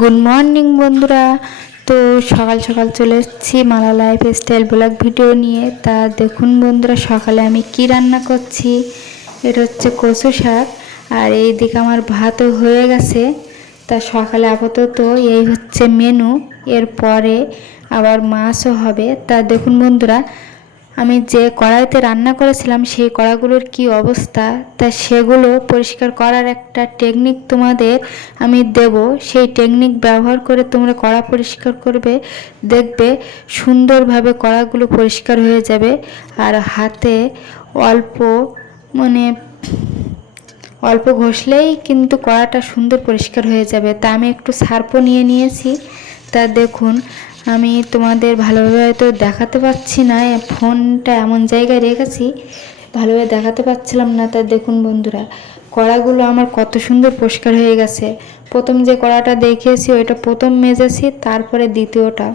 Good morning বন্ধুরা। তো সকাল সকাল চলে এসেছি Mala lifestyle blog video নিয়ে। তা দেখুন বন্ধুরা, সকালে আমি কি রান্না করছি? এটা হচ্ছে কচু শাক। আর এই দিকে আমার ভাতও হয়ে গেছে। তা সকালে আপাতত এই হচ্ছে মেনু এরপরে আবার মাছও হবে। তা দেখুন বন্ধুরা আমি যে কড়াইতে রান্না করেছিলাম, সেই কড়াগুলোর কি অবস্থা? তা সেগুলো পরিষ্কার করার একটা টেকনিক তোমাদের আমি দেব। সেই টেকনিক ব্যবহার করে তোমরা কড়া পরিষ্কার করবে, দেখবে সুন্দরভাবে কড়াগুলো পরিষ্কার হয়ে যাবে। আর হাতে অল্প মানে অল্প ঘষলেই কিন্তু কড়াটা সুন্দর পরিষ্কার হয়ে যাবে। তা আমি একটু সার্পও নিয়ে নিয়েছি। তা দেখুন আমি তোমাদের ভালোভাবে হয়তো দেখাতে পাচ্ছি না ফোনটা এমন জায়গায় রেখেছি, ভালোভাবে দেখাতে পাচ্ছিলাম না। তা দেখুন বন্ধুরা, কড়াগুলো আমার কত সুন্দর পরিষ্কার হয়ে গেছে। প্রথম যে কড়াটা দেখিয়েছি, ওইটা প্রথম মেজেছি, তারপরে দ্বিতীয়টা।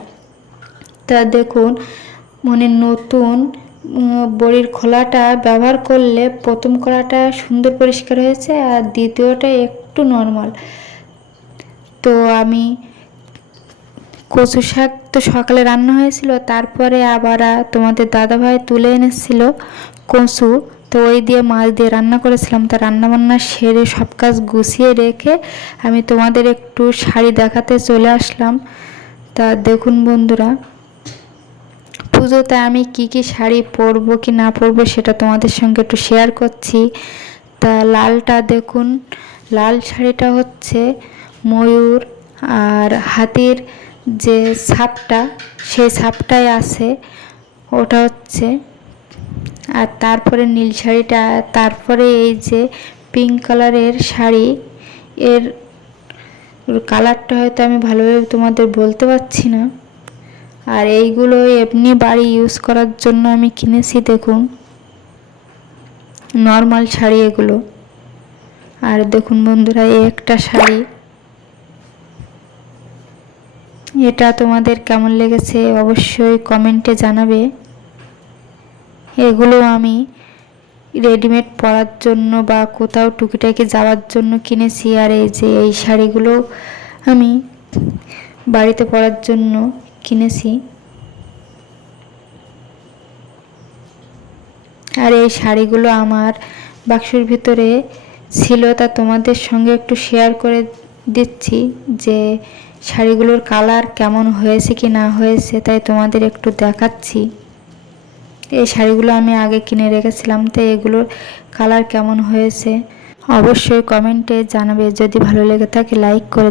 তা দেখুন মানে নতুন বড়ির খোলাটা ব্যবহার করলে প্রথম কড়াটা সুন্দর পরিষ্কার হয়েছে, আর দ্বিতীয়টা একটু নর্মাল। তো আমি কচু শাক তো সকালে রান্না হয়েছিল, তারপরে আবার তোমাদের দাদাভাই তুলে এনেছিল কচু। তো ওই দিয়ে মাছ দিয়ে রান্না করেছিলাম। তা রান্না বান্না সেরে সব কাজ গুছিয়ে রেখে আমি তোমাদের একটু শাড়ি দেখাতে চলে আসলাম। তা দেখুন বন্ধুরা, পুজোতে আমি কি কি শাড়ি পরবো কি না পরবো সেটা তোমাদের সঙ্গে একটু শেয়ার করছি। তা লালটা দেখুন, লাল শাড়িটা হচ্ছে ময়ূর আর হাতির যে সাপটা, সেই সাপটাই আছে, ওটা হচ্ছে। আর তারপরে নীল শাড়িটা, তারপরে এই যে পিঙ্ক কালারের শাড়ি, এর কালারটা হয়তো আমি ভালোভাবে তোমাদের বলতে পারছি না। আর এইগুলো এমনি বাড়ি ইউজ করার জন্য আমি কিনেছি, দেখুন। নর্মাল শাড়ি এগুলো। আর দেখুন বন্ধুরা, এই একটা শাড়ি এটা তোমাদের কেমন লেগেছে অবশ্যই কমেন্টে জানাবে। এগুলো আমি রেডিমেড পরার জন্য বা কোথাও টুকিটাকি যাওয়ার জন্য কিনেছি আর এই যে এই শাড়িগুলো আমি বাড়িতে পরার জন্য কিনেছি। আর এই শাড়িগুলো আমার বাক্সের ভিতরে ছিল তা তোমাদের সঙ্গে একটু শেয়ার করে দিচ্ছি যে শাড়িগুলোর কালার কেমন হয়েছে কি না হয়েছে তাই তোমাদের একটু দেখাচ্ছি। এই শাড়িগুলো আমি আগে কিনে রেখেছিলাম তো এগুলোর কালার কেমন হয়েছে? অবশ্যই কমেন্টে জানাবে, যদি ভালো লেগে থাকে লাইক করে